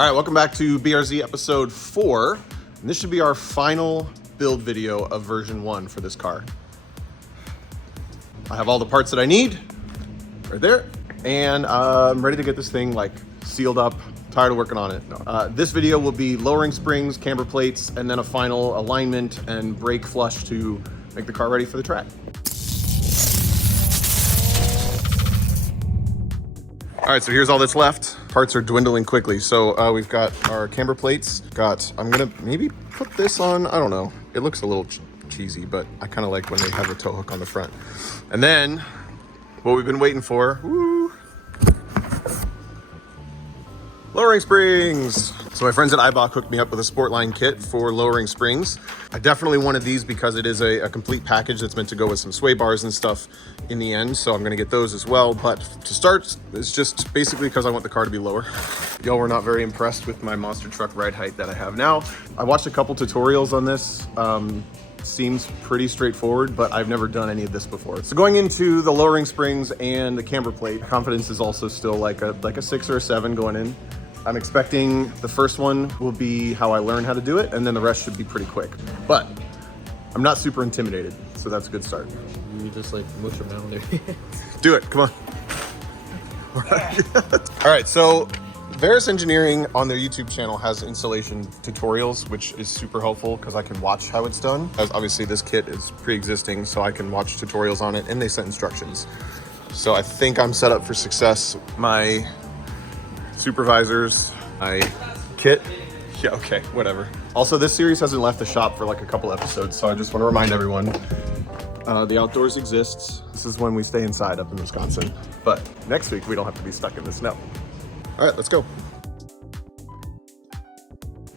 All right, welcome back to BRZ episode 4. And this should be our final build video of version 1 for this car. I have all the parts that I need right there. And I'm ready to get this thing like sealed up. Tired of working on it. No. This video will be lowering springs, camber plates, and then a final alignment and brake flush to make the car ready for the track. All right, so here's all that's left. Parts are dwindling quickly. So we've got our camber plates. I'm gonna maybe put this on, I don't know. It looks a little cheesy, but I kind of like when they have a tow hook on the front. And then what we've been waiting for, woo, lowering springs. So my friends at iBach hooked me up with a Sportline kit for lowering springs. I definitely wanted these because it is a complete package that's meant to go with some sway bars and stuff in the end. So I'm gonna get those as well. But to start, it's just basically because I want the car to be lower. Y'all were not very impressed with my monster truck ride height that I have now. I watched a couple tutorials on this. Seems pretty straightforward, but I've never done any of this before. So going into the lowering springs and the camber plate, confidence is also still like a 6 or a 7 going in. I'm expecting the first one will be how I learn how to do it, and then the rest should be pretty quick. But I'm not super intimidated, so that's a good start. You just like mush around there. Do it, come on. All right, so Varus Engineering on their YouTube channel has installation tutorials, which is super helpful because I can watch how it's done. As obviously this kit is pre-existing, so I can watch tutorials on it, and they sent instructions. So I think I'm set up for success. My supervisors, my kit. Yeah, okay, whatever. Also, this series hasn't left the shop for like a couple episodes, so I just want to remind everyone, the outdoors exists. This is when we stay inside up in Wisconsin. But next week, we don't have to be stuck in the snow. All right, let's go.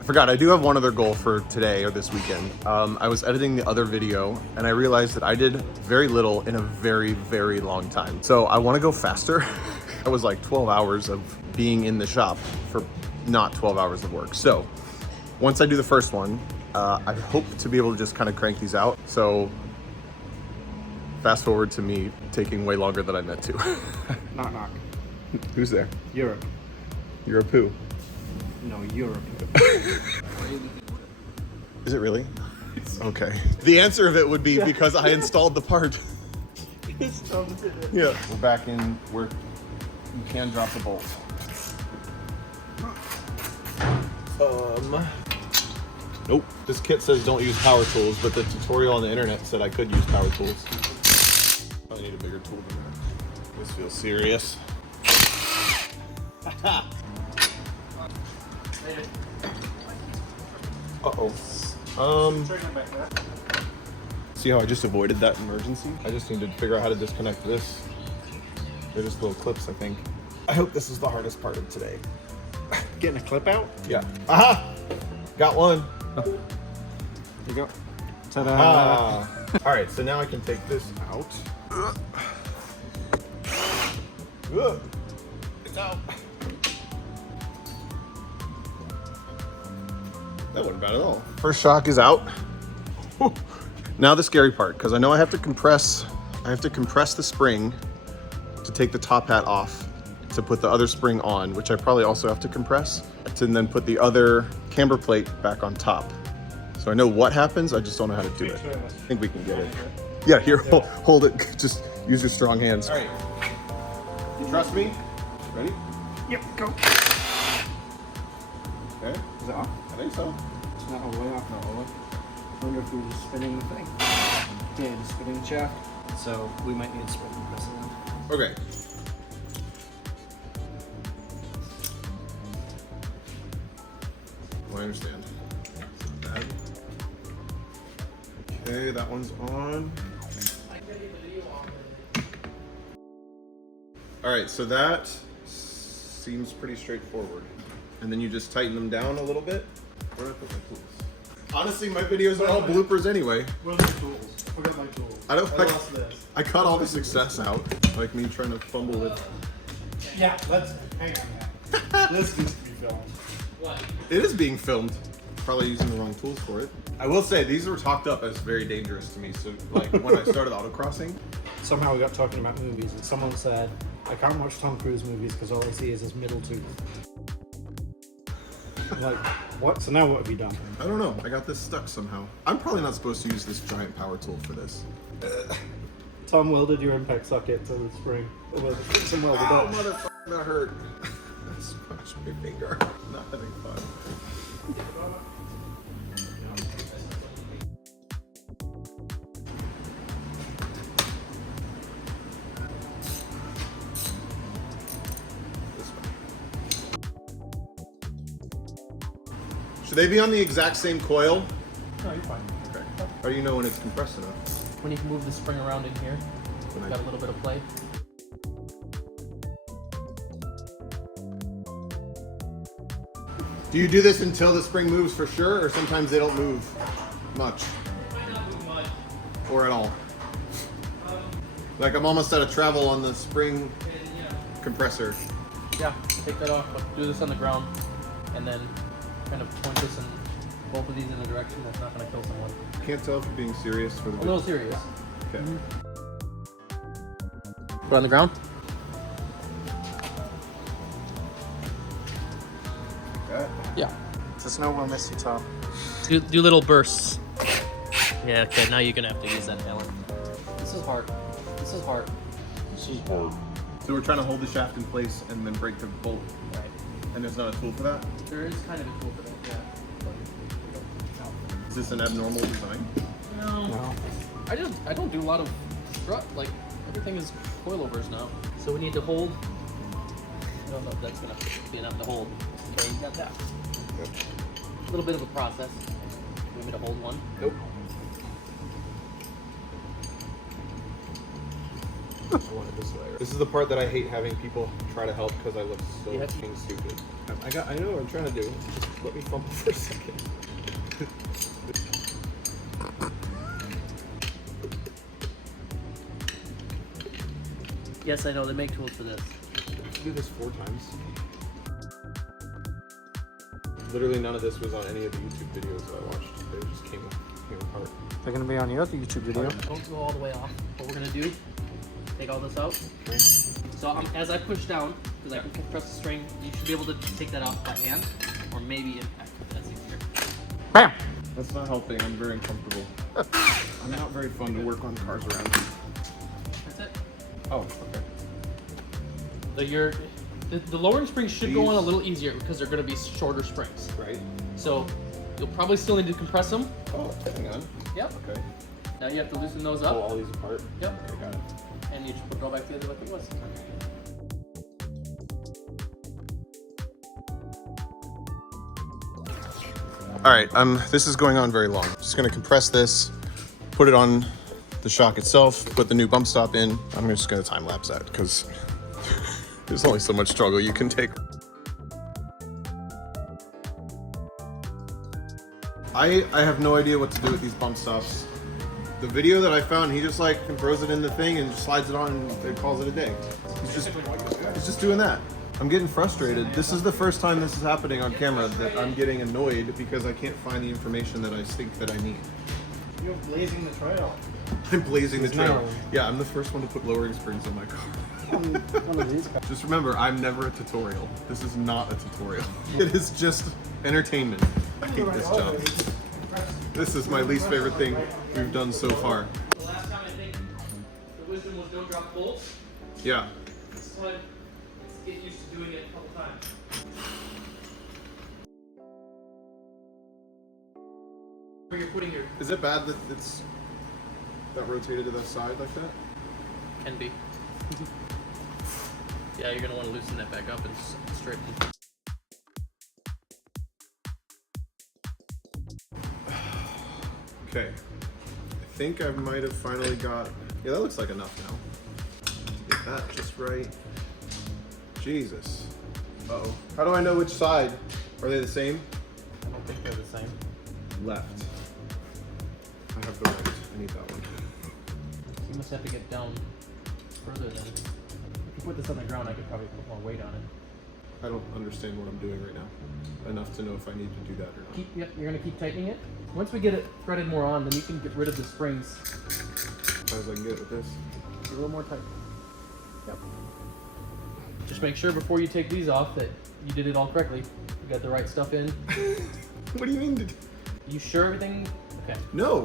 I forgot, I do have one other goal for today or this weekend. I was editing the other video and I realized that I did very little in a very, very long time. So I want to go faster. That was like 12 hours of being in the shop for not 12 hours of work. So once I do the first one, I hope to be able to just kind of crank these out. So fast forward to me taking way longer than I meant to. Knock, knock. Who's there? Europe. Europe who? No, Europe. Is it really? Okay. The answer of it would be because I installed the part. Yeah. We're back in where you can drop the bolt. Nope. This kit says don't use power tools, but the tutorial on the internet said I could use power tools. Probably need a bigger tool than that. This feels serious. Uh-oh. See how I just avoided that emergency? I just need to figure out how to disconnect this. They're just little clips, I think. I hope this is the hardest part of today. Getting a clip out? Yeah. Aha! Got one. There you go. Ta-da! Ah. All right, so now I can take this out. It's out. That wasn't bad at all. First shock is out. Whew. Now the scary part, because I know I have to compress the spring to take the top hat off to put the other spring on, which I probably also have to compress, and then put the other camber plate back on top. So I know what happens, I just don't know how to do it. I think we can get it. Yeah, here, hold it. Just use your strong hands. All right. You trust me? Ready? Yep, go. Okay. Is it off? I think so. It's not all the way off, not all the way. I wonder if we're just spinning the thing. Yeah, just spinning the shaft. So we might need to spin the press it. Okay. Well, I understand. Not bad. Okay, that one's on. All right, so that seems pretty straightforward. And then you just tighten them down a little bit. Where did I put my tools? Honestly, my videos are all bloopers anyway. Where's my tools? I forgot my tools. I lost this. I cut all the success out, like me trying to fumble with. Yeah, let's hang on. This needs to be filmed. What? It is being filmed. Probably using the wrong tools for it. I will say these were talked up as very dangerous to me. So like when I started autocrossing, Somehow we got talking about movies, and someone said, I can't watch Tom Cruise movies because all I see is his middle tooth. Like, what? So now what have you done? I don't know. I got this stuck somehow. I'm probably not supposed to use this giant power tool for this. Tom welded your impact socket to the spring. Some welded Oh, up. motherfucker, that hurt. That smashed my finger. Not having fun. Should they be on the exact same coil? No, you're fine. Okay. How do you know when it's compressed enough? When you can move the spring around in here, When got a little bit of play. Do you do this until the spring moves for sure, or sometimes they don't move much? Might not move much. Or at all? Like I'm almost out of travel on the spring compressor. Yeah, take that off, but do this on the ground, and then kind of point this in both of these in a direction that's not going to kill someone. Can't tell if you're being serious for the A little serious. Okay. Put it on the ground. Okay. Yeah. The snow will miss you, Tom. Do little bursts. Yeah, okay, now you're going to have to use that Alan. This is hard. This is hard. This is hard. So we're trying to hold the shaft in place and then break the bolt. Right. And there's not a tool for that? There is kind of a tool for that, yeah. Is this an abnormal design? No. I don't do a lot of strut, like everything is coilovers now. So we need to hold. I don't know if that's gonna be enough to hold. Okay, you got that. Yep. A little bit of a process. You want me to hold one? Nope. I want it this way. This is the part that I hate having people try to help because I look so Yeah. fucking stupid. I know what I'm trying to do. Just let me fumble for a second. Yes, I know they make tools for this. I do this 4 times. Literally none of this was on any of the YouTube videos that I watched. They just came apart. They're gonna be on your other YouTube video. Don't go all the way off. What we're gonna do? Take all this out. Okay. So as I push down, because I can compress the string, you should be able to take that off by hand, or maybe impact. That's easier. Bam! That's not helping. I'm very uncomfortable. I'm not very fun to work on cars around. That's it. Oh, okay. The lowering springs should go on a little easier because they're going to be shorter springs. Right. So you'll probably still need to compress them. Oh, hang on. Yep. Okay. Now you have to loosen those Pull up. all these apart. Yep. Okay, got it. And you just put it all back together like it was. All right, this is going on very long. Just gonna compress this, put it on the shock itself, put the new bump stop in. I'm just gonna time lapse that because there's only so much struggle you can take. I have no idea what to do with these bump stops. The video that I found, he just like throws it in the thing and just slides it on and calls it a day. He's just doing that. I'm getting frustrated. This is the first time this is happening on camera that I'm getting annoyed because I can't find the information that I think that I need. You're blazing the trail. I'm blazing the It's trail. narrow. Yeah, I'm the first one to put lowering springs on my car. One of these guys. Just remember, I'm never a tutorial. This is not a tutorial. It is just entertainment. I hate this job. This is my least favorite thing we've done so far. The last time I think the wisdom was don't drop bolts. Yeah. This one, let's get used to doing it a couple times. Where you're putting your Is it bad that it's not rotated to the side like that? can be. Yeah, you're gonna want to loosen that back up and straighten. Okay. I think I might have finally got... Yeah, that looks like enough now. Get that just right. Jesus. Uh-oh. How do I know which side? Are they the same? I don't think they're the same. Left. I have the right. I need that one. You must have to get down further then. If you put this on the ground, I could probably put more weight on it. I don't understand what I'm doing right now. Enough to know if I need to do that or not. Yep, you're gonna keep tightening it. Once we get it threaded more on, then you can get rid of the springs. As far as I can get with this. A little more tight. Yep. Just make sure before you take these off that you did it all correctly. You got the right stuff in? What do you mean? You sure everything? Okay. No,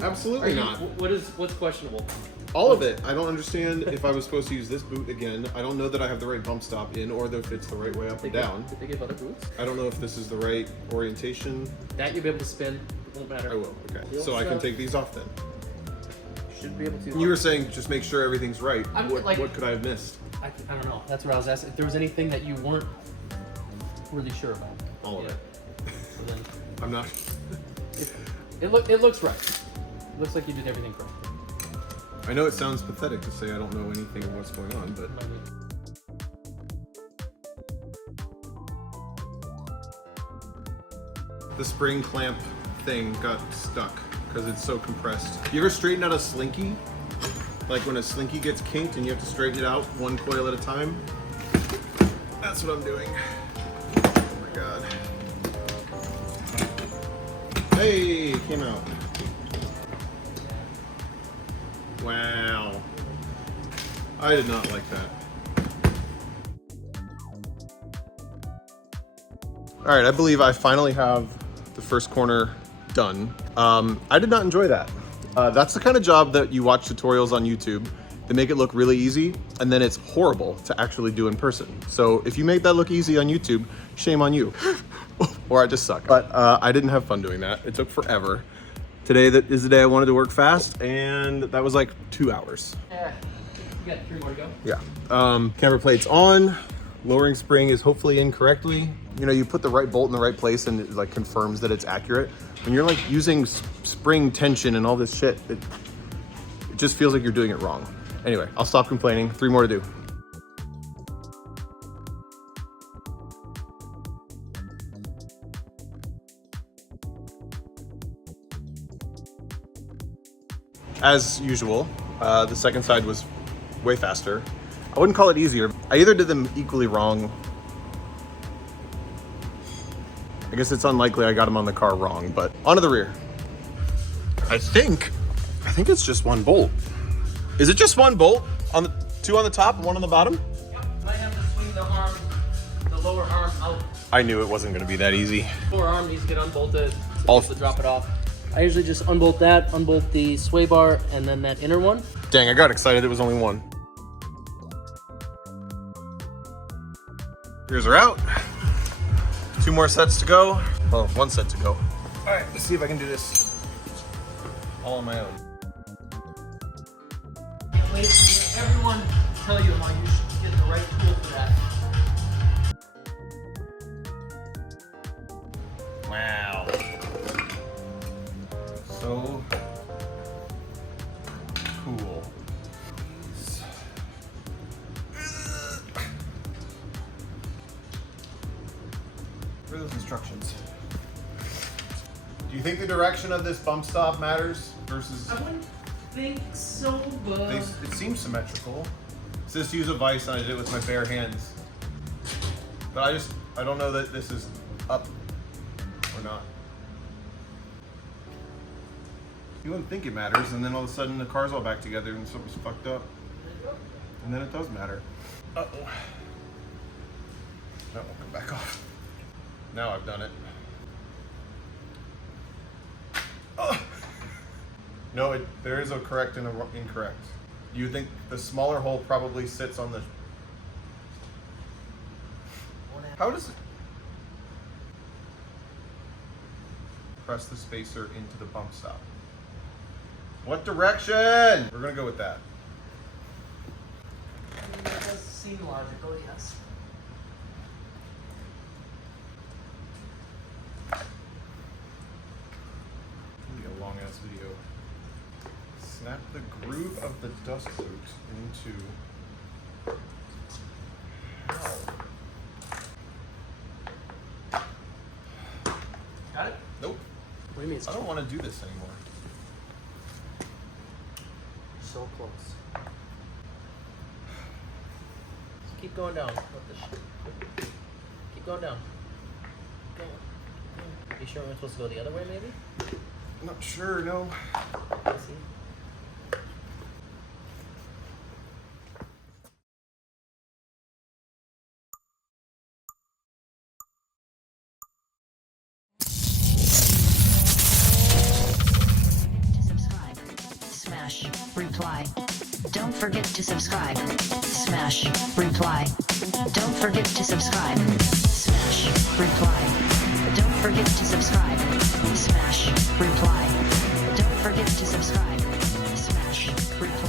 absolutely Are you, not. what's questionable? All of it. I don't understand if I was supposed to use this boot again. I don't know that I have the right bump stop in or if it's the right way up or down. Did they give other boots? I don't know if this is the right orientation. That you'll be able to spin. It won't matter. I will, okay. So I can take these off then. Should be able to. You were saying just make sure everything's right. What could I have missed? I don't know. That's what I was asking. If there was anything that you weren't really sure about. All of it. So then, I'm not. it looks right. It looks like you did everything correct. I know it sounds pathetic to say I don't know anything of what's going on, but the spring clamp thing got stuck because it's so compressed. You ever straighten out a slinky? Like when a slinky gets kinked and you have to straighten it out one coil at a time? That's what I'm doing. Oh my God. Hey, it came out. Wow. I did not like that. All right, I believe I finally have the first corner done. I did not enjoy that. That's the kind of job that you watch tutorials on YouTube. They make it look really easy, and then it's horrible to actually do in person. So if you make that look easy on YouTube, shame on you. Or I just suck. But I didn't have fun doing that. It took forever. Today is the day I wanted to work fast, and that was like 2 hours. Yeah. You got 3 more to go. Yeah. Camber plate's on. Lowering spring is hopefully in correctly. You know, you put the right bolt in the right place and it like confirms that it's accurate. When you're like using spring tension and all this shit, it just feels like you're doing it wrong. Anyway, I'll stop complaining. 3 more to do. As usual, the second side was way faster. I wouldn't call it easier. I either did them equally wrong. I guess it's unlikely I got them on the car wrong, but onto the rear. I think it's just one bolt. Is it just one bolt? On the 2 on the top and 1 on the bottom? Yep. I have to swing the lower arm out. I knew it wasn't gonna be that easy. Lower arm needs to get unbolted to drop it off. I usually just unbolt that, unbolt the sway bar, and then that inner one. Dang, I got excited it was only 1. Gears are out. 2 more sets to go. Well, 1 set to go. All right, let's see if I can do this all on my own. Can't wait to hear everyone tell you how you should get the right tool for that. Wow. So cool. Where are those instructions? Do you think the direction of this bump stop matters versus? I wouldn't think so, but It seems symmetrical. It says to use a vise, and I did it with my bare hands. But I don't know that this is up or not. You wouldn't think it matters, and then all of a sudden the car's all back together and something's fucked up. And then it does matter. Uh-oh. That won't come back off. Now I've done it. Oh. No, there is a correct and a incorrect. You think the smaller hole probably sits on the... How does it... Press the spacer into the bump stop. What direction? We're gonna go with that. that does seem logical, yes. It'll be a long ass video. Snap the groove of the dust boot into. Got it? Nope. What do you mean? I don't want to do this anymore. So close. Just keep going down. What the shit? Keep going down. Keep going. You sure we're supposed to go the other way, maybe? I'm not sure, no. See? Smash reply. Don't forget to subscribe. Smash reply. Don't forget to subscribe. Smash reply. Don't forget to subscribe. Smash reply. Don't forget to subscribe. Smash reply.